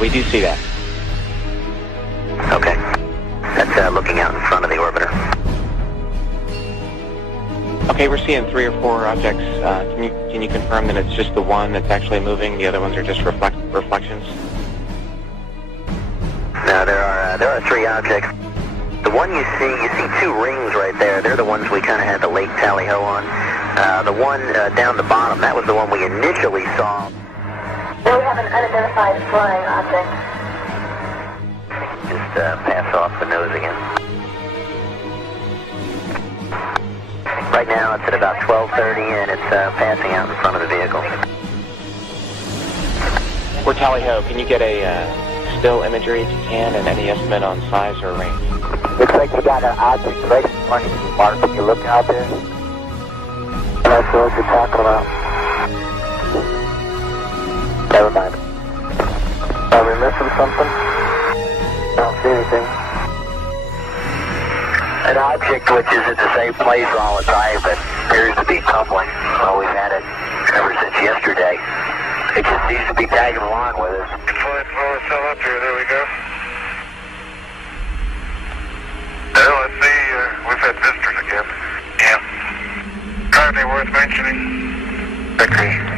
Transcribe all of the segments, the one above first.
We do see that. Okay. That's looking out in front of the orbiter. Okay, we're seeing 3 or 4 objects. Can you confirm that it's just the one that's actually moving? The other ones are just reflections? No, there are 3 objects. The one you see 2 rings right there. They're the ones we kind of had the Lake Tally-Ho on. The one down the bottom, that was the one we initially saw. We have an unidentified flying object. Just pass off the nose again. Right now it's at about 12:30 and it's passing out in front of the vehicle. We're Tally-Ho. Can you get a still imagery if you can and any estimate on size or range? Looks like you got an object right in front of you, Mark. Can you look out there? That's what you're talking about. Never mind. Are we missing something? I don't see anything. An object which is at the same place all the time but appears to be tumbling. Well, we've had it ever since yesterday. It just seems to be tagging along with us. Flight forward, still up here. There we go. Well, let's see. We've had visitors again. Yeah. Hardly worth mentioning. Agree.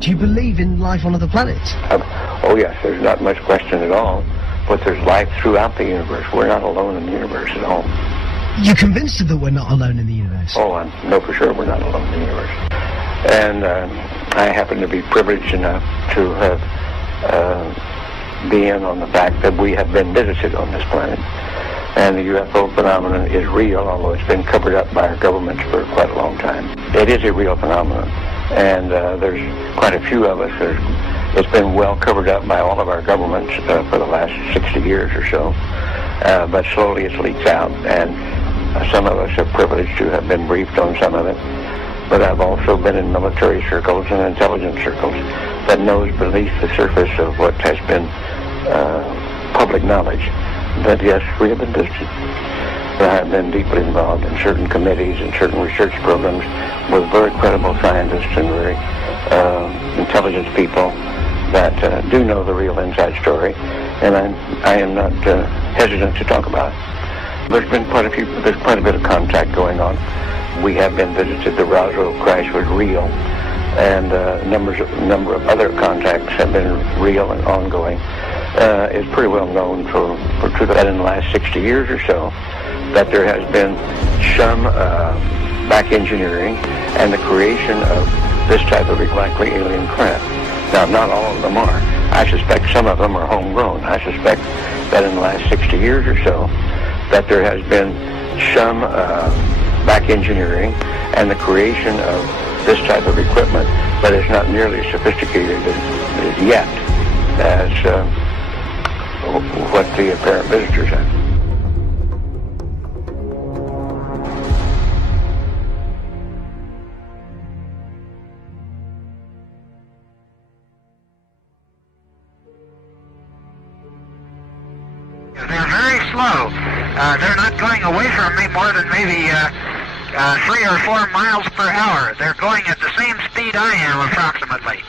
Do you believe in life on other planets? Oh yes, there's not much question at all. But there's life throughout the universe. We're not alone in the universe at all. You're convinced that we're not alone in the universe? Oh, I know for sure we're not alone in the universe. And I happen to be privileged enough to have been on the fact that we have been visited on this planet. And the UFO phenomenon is real, although it's been covered up by our governments for quite a long time. It is a real phenomenon. And there's quite a few of us. It's been well covered up by all of our governments for the last 60 years or so. But slowly it's leaked out, and some of us are privileged to have been briefed on some of it. But I've also been in military circles and intelligence circles that knows beneath the surface of what has been public knowledge that, yes, we have been visited. I have been deeply involved in certain committees and certain research programs with very credible scientists and very intelligence people that do know the real inside story, and I am not hesitant to talk about it. There's quite a bit of contact going on. We have been visited. The Roswell crash was real, and a number of other contacts have been real and ongoing. It's pretty well known for that in the last 60 years or so that there has been some back engineering and the creation of this type of likely alien craft. Now, not all of them are. I suspect some of them are homegrown. I suspect that in the last 60 years or so that there has been some back engineering and the creation of this type of equipment, but it's not nearly as sophisticated yet as what the apparent visitors have. They're very slow. They're not going away from me more than maybe 3 or 4 miles per hour. They're going at the same speed I am, approximately.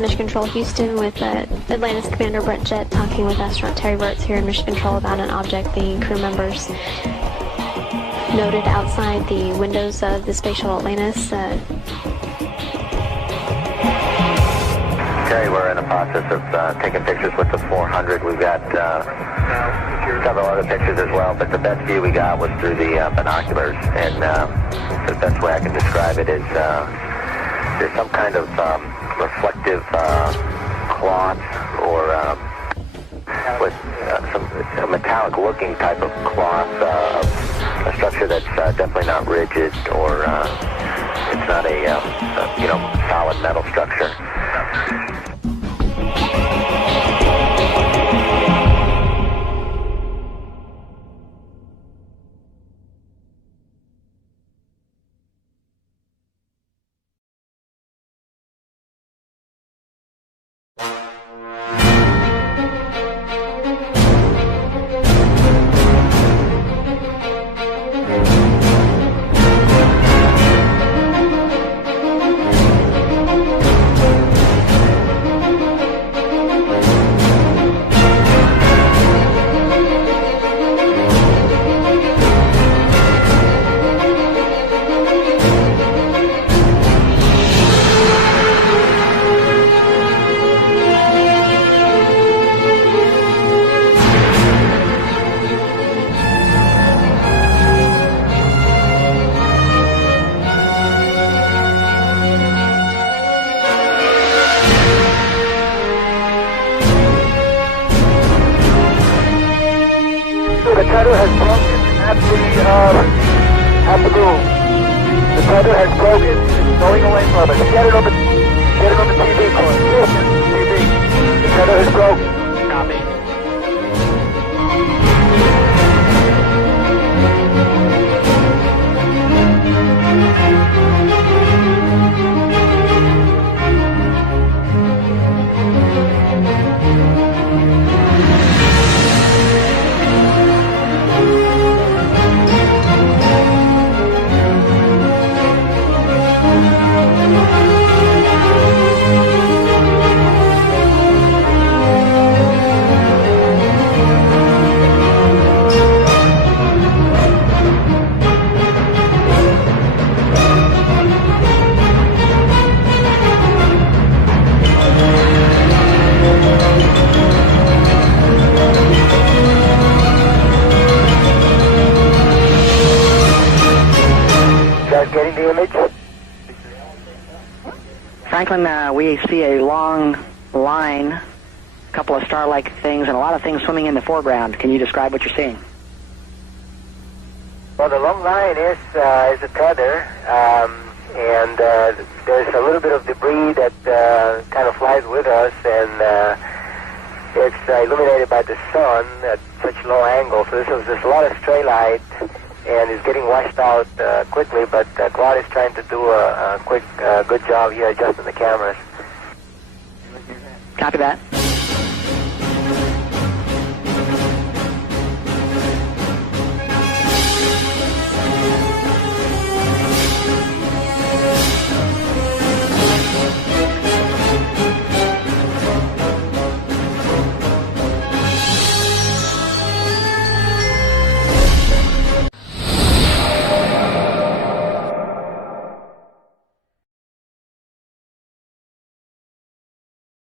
Mission Control Houston with Atlantis Commander Brett Jett talking with astronaut Terry Wirtz here in Mission Control about an object the crew members noted outside the windows of the Space Shuttle Atlantis. Terry, we're in the process of taking pictures with the 400. We've got several other pictures as well, but the best view we got was through the binoculars, and the best way I can describe it is there's some kind of reflective cloth or with a metallic looking type of cloth, a structure that's definitely not rigid, or it's not a solid metal structure. The cutter has broken at the boom. The cutter has broken. It's going away from it. Get it on the TV, Corey. TV. The cutter has broken. Copy. Franklin, we see a long line, a couple of star-like things, and a lot of things swimming in the foreground. Can you describe what you're seeing? Well, the long line is a tether, and there's a little bit of debris that kind of flies with us, and it's illuminated by the sun at such low angle. So there's a lot of stray light, and it's getting washed out quickly, but Claude is trying to do a quick, good job here adjusting the cameras. Copy that.